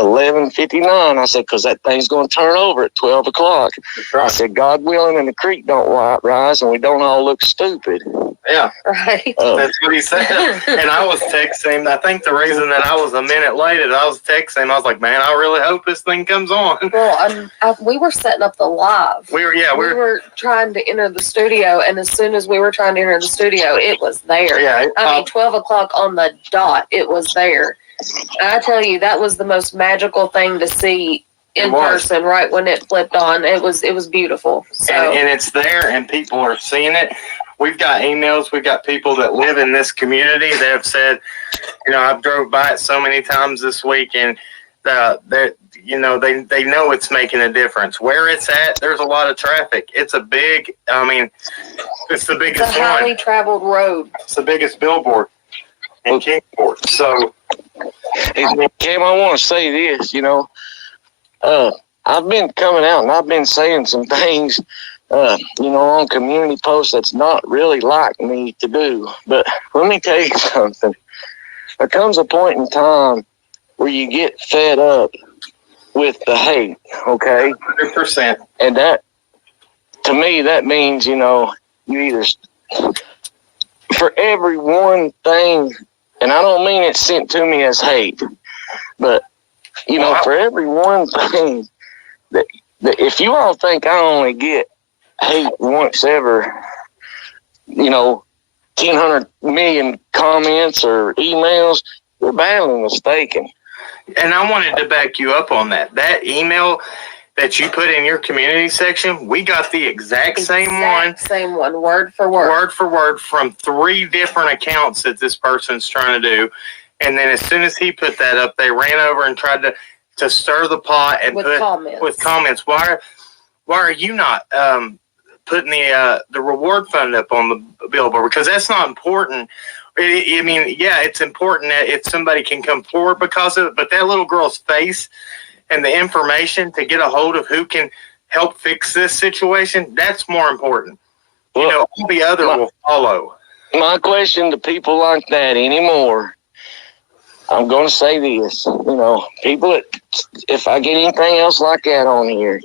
11:59. I said, because that thing's going to turn over at 12 o'clock. Right. I said, God willing, and the creek don't rise, and we don't all look stupid. Yeah, right. That's what he said. And I was texting him. I think the reason that I was a minute late is I was texting him. I was like, man, I really hope this thing comes on. Well, we were setting up the live. We were trying to enter the studio, and as soon as we were trying to enter the studio, it was there. Yeah, 12 o'clock on the dot, it was there. And I tell you, that was the most magical thing to see in person, right when it flipped on. It was beautiful. So. And it's there, and people are seeing it. We've got emails. We've got people that live in this community that have said, I've drove by it so many times this week, and they know it's making a difference. Where it's at, there's a lot of traffic. It's a big, it's the biggest one. It's a highly traveled road. It's the biggest billboard in Kingsport. So, Cam, I want to say this, I've been coming out and I've been saying some things, on community posts that's not really like me to do. But let me tell you something. There comes a point in time where you get fed up with the hate, okay? 100%. And that, to me, that means, you either, for every one thing, and I don't mean it's sent to me as hate, but, for every one thing that if you all think I only get hate once ever, 100 million comments or emails, you're badly mistaken. And I wanted to back you up on that. That email that you put in your community section, we got the exact same one, word for word. Word for word from 3 different accounts that this person's trying to do. And then as soon as he put that up, they ran over and tried to stir the pot and with comments. Why are you not putting the reward fund up on the billboard? Because that's not important. It's important that if somebody can come forward because of it, but that little girl's face and the information to get a hold of who can help fix this situation, that's more important. Well, all the other will follow. My question to people like that anymore, I'm going to say this, people, if I get anything else like that on here,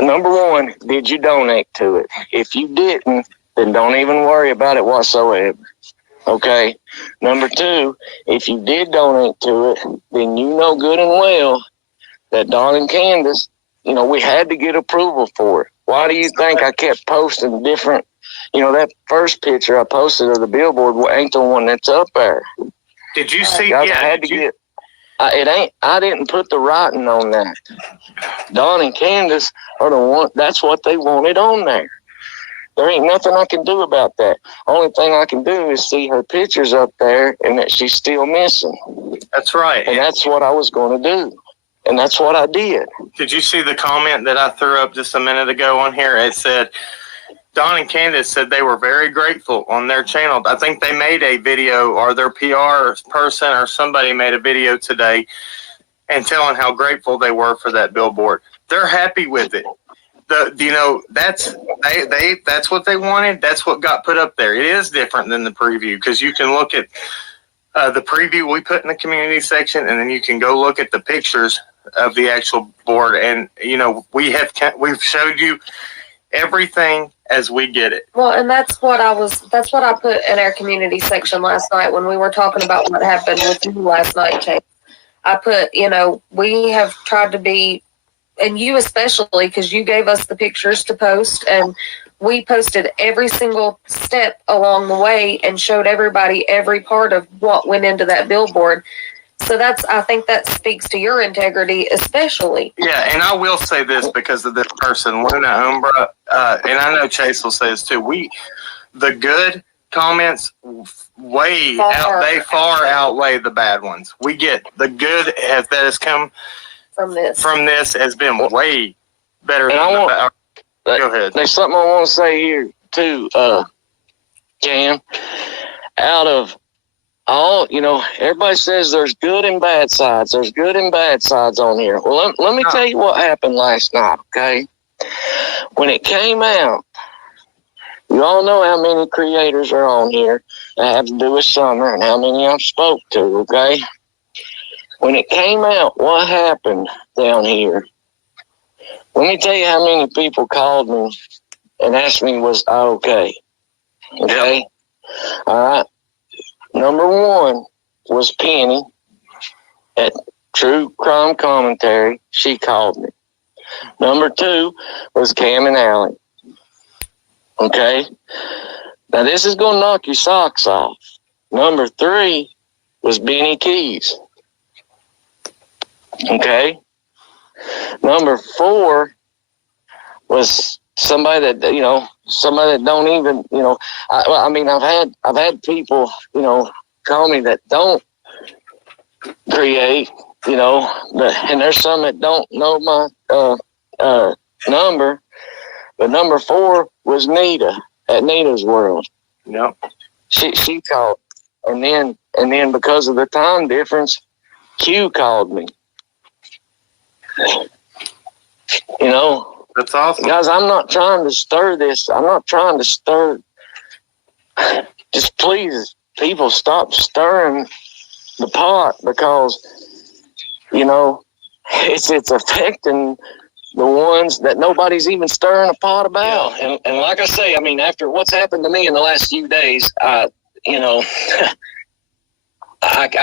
number one, did you donate to it? If you didn't, then don't even worry about it whatsoever. Okay? Number two, if you did donate to it, then you know good and well that Don and Candace, we had to get approval for it. Why do you think I kept posting different, that first picture I posted of the billboard ain't the one that's up there. Did you see? I had to get. I didn't put the writing on that. Don and Candace are the one. That's what they wanted on there. There ain't nothing I can do about that. Only thing I can do is see her pictures up there and that she's still missing. That's right. And that's what I was going to do. And that's what I did. Did you see the comment that I threw up just a minute ago on here? It said, Don and Candace said they were very grateful on their channel. I think they made a video, or their PR person or somebody made a video today and telling how grateful they were for that billboard. They're happy with it. That's what they wanted. That's what got put up there. It is different than the preview because you can look at the preview we put in the community section, and then you can go look at the pictures of the actual board. And we've showed you everything as we get it. Well, and that's what I put in our community section last night when we were talking about what happened with you last night, Chase. I put, we have tried to be, and you especially, because you gave us the pictures to post, and we posted every single step along the way and showed everybody every part of what went into that billboard. So I think that speaks to your integrity, especially. Yeah, and I will say this because of this person, Luna Umbra, and I know Chase will say this too. The good comments far outweigh the bad ones. We get the good that has come from this has been way better than the bad. Go ahead. There's something I want to say here too, Cam. Out of all, everybody says there's good and bad sides. There's good and bad sides on here. Well, let me tell you what happened last night, okay? When it came out, you all know how many creators are on here that have to do with summer and how many I've spoke to, okay? when it came out, what happened down here? Let me tell you how many people called me and asked me, was I okay? Okay? All right. Number one was Penny at True Crime Commentary. She called me. Number two was Cam and Allie. Okay? Now, this is going to knock your socks off. Number three was Benny Keys. Okay? Number four was somebody that don't even, I mean, I've had people, call me that don't create, and there's some that don't know my number, but number four was Nita at Nita's World. Yep. She called, and then because of the time difference, Q called me. That's awesome. Guys, I'm not trying to stir this. I'm not trying to stir. Just please, people, stop stirring the pot, because, it's affecting the ones that nobody's even stirring a pot about. Yeah. And like I say, I mean, after what's happened to me in the last few days, I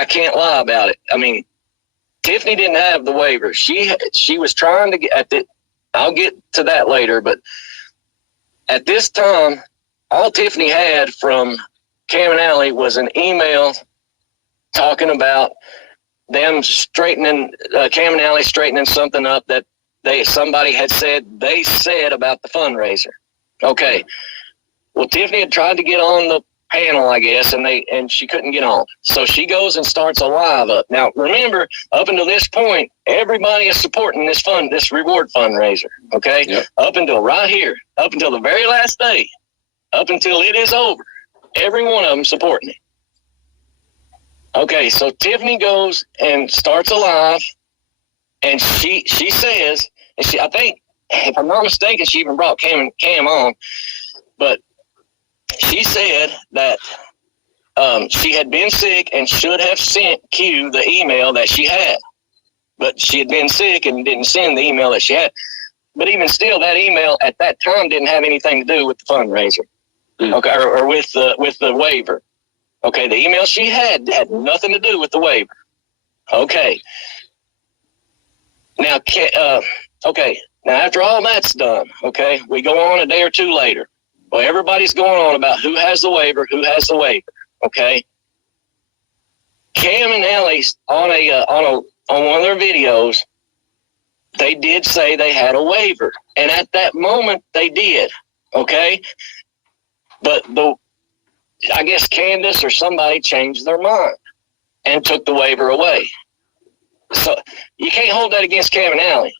can't lie about it. I mean, Tiffany didn't have the waiver. She was trying to get I'll get to that later, but at this time, all Tiffany had from Cam and Allie was an email talking about them straightening, Cam and Allie straightening something up that somebody had said about the fundraiser. Okay. Well, Tiffany had tried to get on the panel, I guess, and she couldn't get on. So she goes and starts a live up. Now, remember, up until this point, everybody is supporting this reward fundraiser. Okay. Yep. Up until right here, up until the very last day, up until it is over, every one of them supporting it. Okay. So Tiffany goes and starts a live, and she says, and I think, if I'm not mistaken, she even brought Cam on, but she said that she had been sick and should have sent Q the email that she had. But she had been sick and didn't send the email that she had. But even still, that email at that time didn't have anything to do with the fundraiser. Okay, or with the waiver. Okay, the email she had nothing to do with the waiver. Okay. Now, now after all that's done, okay, we go on a day or two later. Well, everybody's going on about who has the waiver, okay? Cam and Allie on one of their videos, they did say they had a waiver, and at that moment they did, okay? But I guess Candace or somebody changed their mind and took the waiver away. So you can't hold that against Cam and Allie.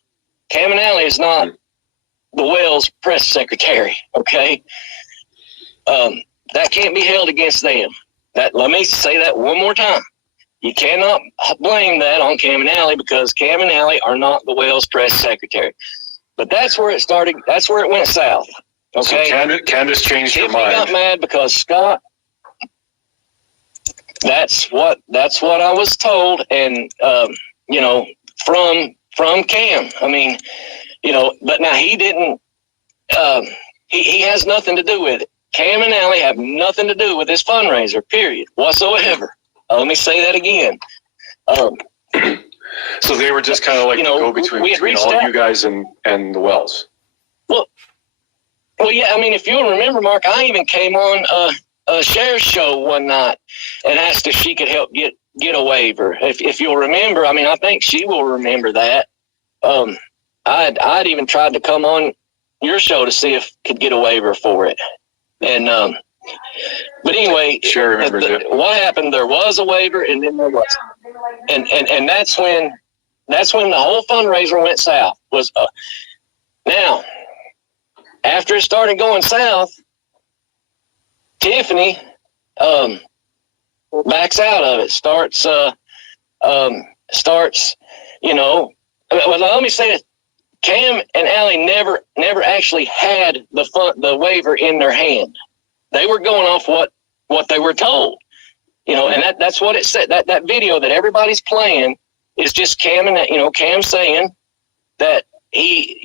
Cam and Allie is not the Wells press secretary, okay? That can't be held against them. Let me say that one more time. You cannot blame that on Cam and Allie, because Cam and Allie are not the Wells press secretary. But that's where it started. That's where it went south. Okay. So Candace changed her mind. Got mad because Scott. That's what I was told, and from Cam. I mean, but now he didn't. He has nothing to do with it. Cam and Allie have nothing to do with this fundraiser, period, whatsoever. Let me say that again. So they were just kind of like the go-between between all you guys and the Wells. Well, yeah. I mean, if you'll remember, Mark, I even came on a Cher's show one night and asked if she could help get a waiver. If you'll remember, I mean, I think she will remember that. I'd even tried to come on your show to see if I could get a waiver for it. And but anyway, sure remembers it. What happened? There was a waiver, and then there wasn't. And that's when the whole fundraiser went south. Now after it started going south, Tiffany backs out of it. Starts Well, let me say this. Cam and Allie never actually had the waiver in their hand. They were going off what they were told, and that's what it said. That video that everybody's playing is just Cam and Cam saying that he,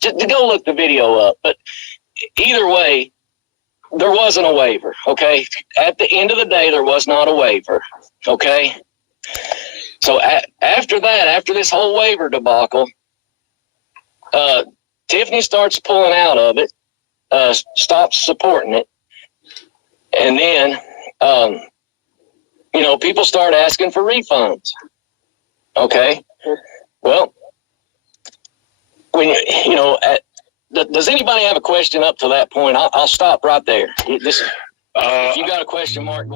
just to go look the video up. But either way, there wasn't a waiver. Okay. At the end of the day, there was not a waiver. Okay. So after that, after this whole waiver debacle, Tiffany starts pulling out of it, stops supporting it. And then, people start asking for refunds. Okay. Well, when does anybody have a question up to that point? I'll stop right there. If you got a question mark.